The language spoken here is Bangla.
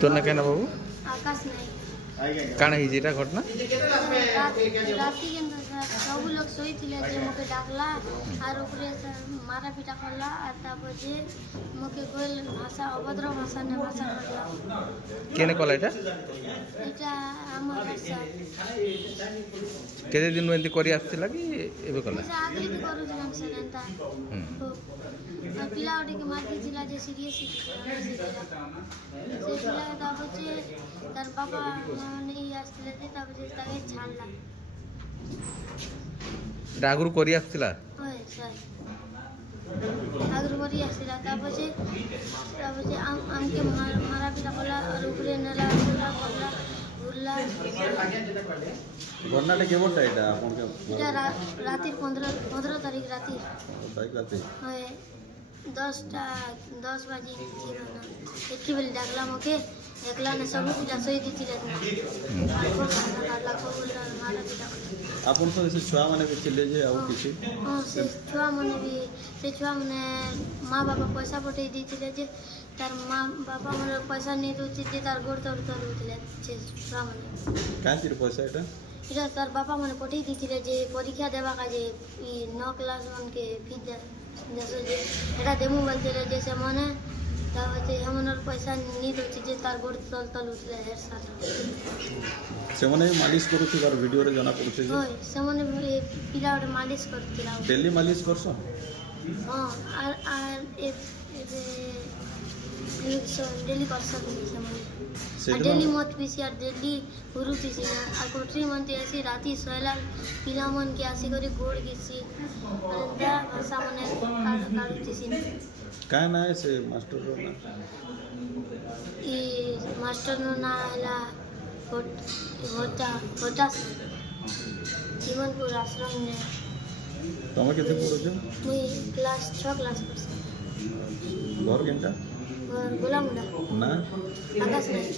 তোর না কেন বাবু আকাশ নাই কাଣା ହେଇଛି এটা ঘটনা রাতি কিন্তু ସବୁ লোক ଶୋଇଥିଲେ ଯେ ମୋତେ ଡାକଲା ଆର ଉପରେ ମାରା ପିଟା କଲା আর তারপর যে ମୋତେ କହିଲେ ଭାଷା ଅଭଦ୍ର ଭାଷା ନେ ଭାଷା କଲା কেনে কলা এটা এটা আমার ଭାଷା କେତେ ଦିନରୁ ଏମିତି କରି ଆସିଥିଲା କି ଏବେ କଲା এটা ଆଗରେ ବି କରୁছিলাম ସେ ଏନ୍ତା আর ପିଲା ଗୋଟିକେ ମାରିଥିଲା ଯେ ସିରିୟସ୍ ସେ ପିଲା ତାପରେ ଯେ ତାର ବାପା ନେଇ ଆସିଥିଲେ ଯେ ତାପରେ ତାକେ ଛାଡ଼ିଲା এটা ଆଗରୁ କରି ଆସିଥିଲା হয় ସାର୍ ଆଗରୁ କରି ଆସିଲା ତାପରେ ଆମକେ ମାରା ପିଟା କଲା আর উপরে নেলা ঘুরলা ঘুরলা ঘটনাটা কেমনটা এটা আপনাকে এটা রাতের 15 তারিখ রাতের রাতে হয় 10 বাজে ছিল না একটি বেলা ডাকলাম ওকে একলা না সব পিলা শোই দিয়েছিলেন ଆପଣ ତ ସେ ଛୁଆମାନେ ବି ଥିଲେ ଯେ ଆଉ କିଛି ହଁ ସେ ଛୁଆମାନେ ମା ବାପା ପଇସା ପଠେଇ ଦେଇଥିଲେ ଯେ ତାର ମା ବାପା ମାନେ ପଇସା ନେଇ ଦେଉଛି ଯେ ତାର ଗୋଡ଼ ତଳୁ ତଳୁଥିଲେ ସେ ଛୁଆମାନେ କାହିଁକି ପଇସା ଏଇଟା এটা তার বাপা মানে পঠেই দিয়েছিল যে পরীক্ষা দেওয়া কাজে 9 ক্লাস মানকে ফি যে এটা দেমু বলছিল যে ସେମାନେ তারপরে এমনের পয়সা নিয়ে দেଉଛି যে তার গোড় তল তল উঠলে হের সাথে ସେମାନେ ମାଲିସ କରୁଥିବାର ଭିଡ଼ିଓରେ ଜଣା ପଡ଼ୁଛି ଯେ হয় ସେମାନେ ପିଲା ଗୋଟେ ମାଲିସ କରିଥିଲା ଡେଲି ମାଲିସ କରସ ହଁ আর ଏବେ ডেলি করছন ସେମାନେ ডেলি মত পিছি আর ডেলি ঘুরুতিছি না আর কোঠরি মন্তে আসি রাতি শোয়লা পিলা মনকে আসি করে গোড় গেছি আর এন্তা ভাষা মানে কাড়ুতিছি না କାହିଁ ନା ସେ ମାଷ୍ଟରର ନା ଇ ମାଷ୍ଟରର ନାଁ ହେଲା ହୋଟା ଜୀବନପୁର ଆଶ୍ରମରେ ତମେ କେତେ ପଢ଼ୁଛ ମୁଇଁ କ୍ଲାସ୍ 6 କ୍ଲାସ୍ ପଢ଼ୁଛି ଘର କେନ୍ତା ଗୋଲାମୁଣ୍ଡା ନା ଆକାଶ ନାହିଁ